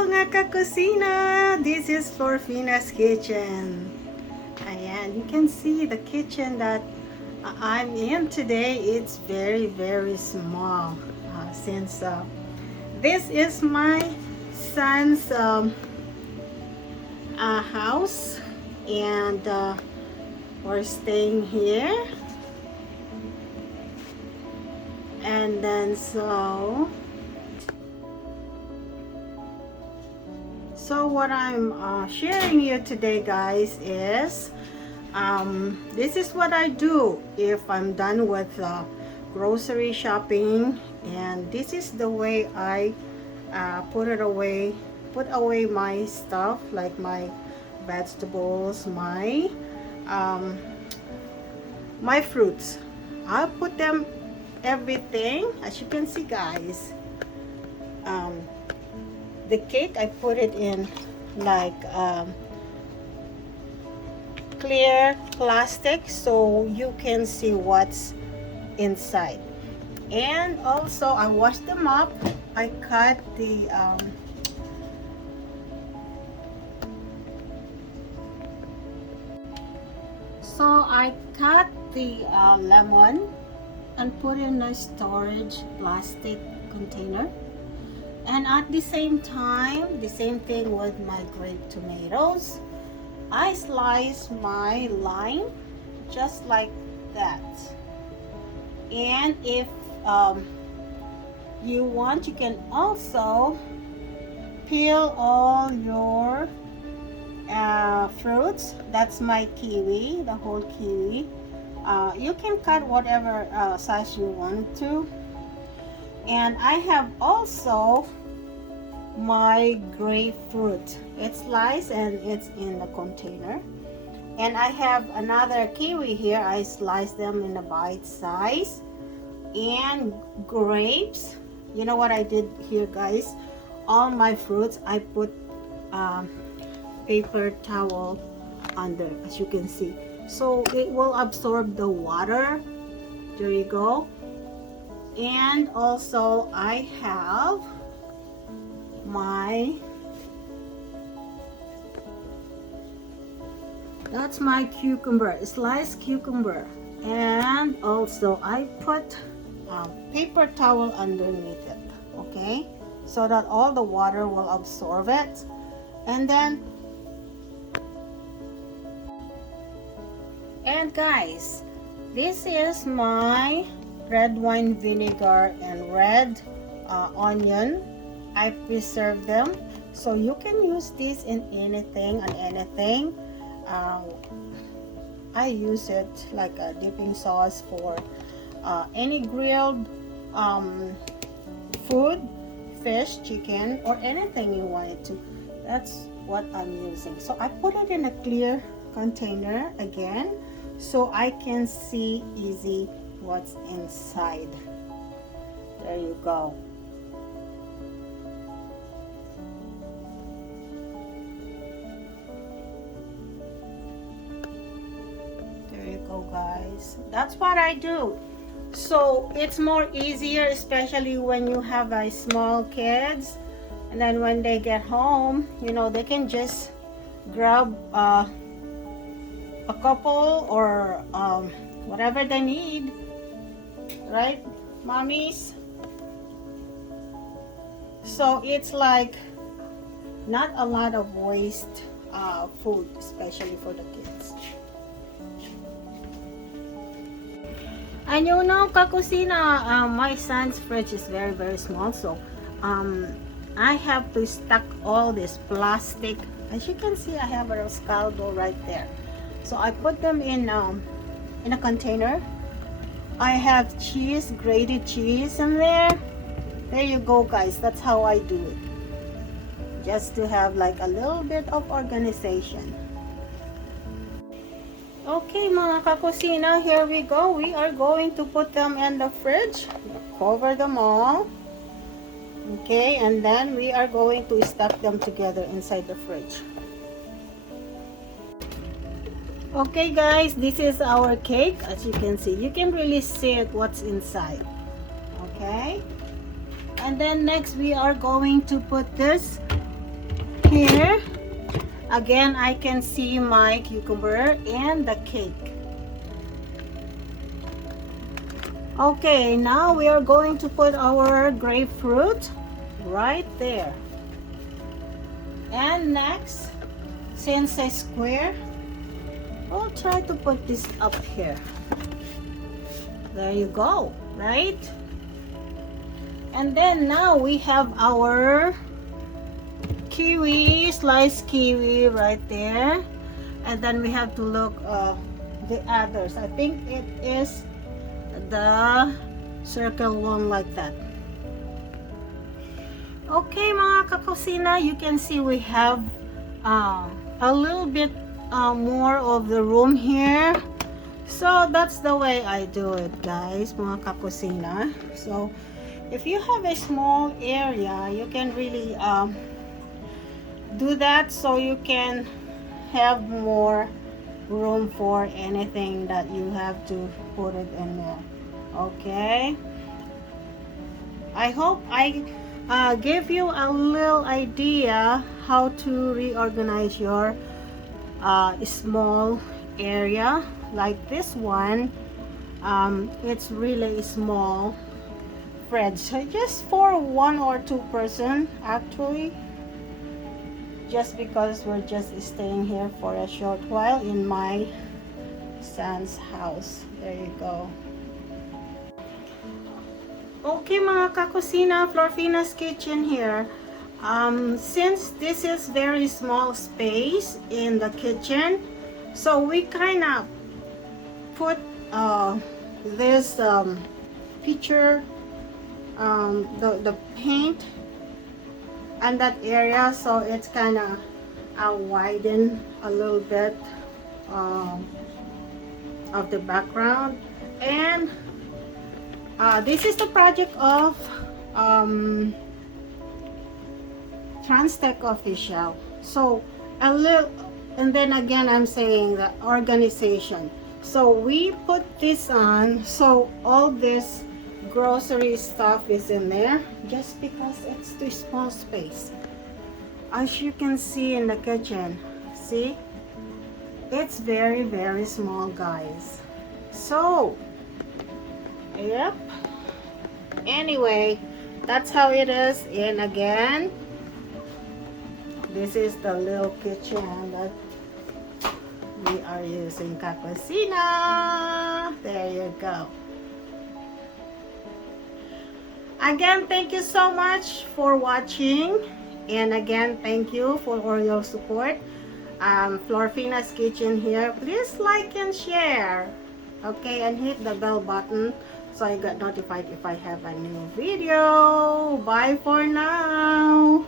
mga kakusina! This is FLORFINA'S kitchen. Ayan, you can see the kitchen that I'm in today. It's very small since this is my son's house, and we're staying here. And then so what I'm sharing you today, guys, is this is what I do if I'm done with grocery shopping, and this is the way I put away my stuff, like my vegetables, my fruits. I'll put them everything, as you can see, guys. The cake, I put it in like clear plastic so you can see what's inside. And also I washed them up. I cut the lemon and put in a storage plastic container. And at the same time, the same thing with my grape tomatoes. I slice my lime just like that. And if you want, you can also peel all your fruits. That's my kiwi, the whole kiwi. You can cut whatever size you want to. And I have also my grapefruit. It's sliced and it's in the container. And I have another kiwi here. I sliced them in a bite size. And grapes. You know what I did here, guys? All my fruits, I put paper towel under, as you can see, so it will absorb the water. There you go. And also I have that's my cucumber, sliced cucumber. And also I put paper towel underneath it, okay, so that all the water will absorb it. And guys, this is my red wine vinegar and red onion. I preserve them, so you can use this in anything and anything. I use it like a dipping sauce for any grilled food, fish, chicken, or anything you want it to. That's what I'm using. So I put it in a clear container again, so I can see easy what's inside. There you go. There you go, guys. That's what I do. So it's more easier, especially when you have small kids, and then when they get home, you know, they can just grab a couple or whatever they need, right, mommies? So it's like not a lot of waste food, especially for the kids. And you know, kakusina, my son's fridge is very small, so I have to stack all this plastic. As you can see, I have a Roscaldo right there. So I put them in a container. I have cheese, grated cheese in there. There you go, guys. That's how I do it. Just to have like a little bit of organization. Okay, mga kakusina, here we go. We are going to put them in the fridge. Cover them all. Okay, and then we are going to stack them together inside the fridge. Okay, guys, this is our cake. As you can see, you can really see it, what's inside. Okay, and then next we are going to put this here, again, I can see my cucumber and the cake. Okay, now we are going to put our grapefruit right there. And next, since a square, I'll try to put this up here. There you go, right? And then now we have our kiwi, sliced kiwi right there. And then we have to look the others. I think it is the circle one like that. Okay mga kakusina, you can see we have a little bit more of the room here. So that's the way I do it, guys, mga kakusina. So if you have a small area, you can really do that, so you can have more room for anything that you have to put it in there. Okay, I hope I give you a little idea how to reorganize your small area like this one. It's really small fridge, so just for 1 or 2 person actually, just because we're just staying here for a short while in my son's house. There you go. Okay mga kakusina, Florfina's kitchen here. Since this is very small space in the kitchen, so we kind of put this picture, the paint and that area, so it's kind of widen a little bit of the background. And this is the project of Transtech Official. So a little, and then again I'm saying the organization. So we put this on, so all this grocery stuff is in there just because it's too small space. As you can see in the kitchen, see, it's very small, guys. So yep, anyway, that's how it is. And again, this is the little kitchen that we are using, kakusina. There you go. Again, thank you so much for watching, and again, thank you for all your support. Florfina's kitchen here. Please like and share, okay, and hit the bell button so you get notified if I have a new video. Bye for now.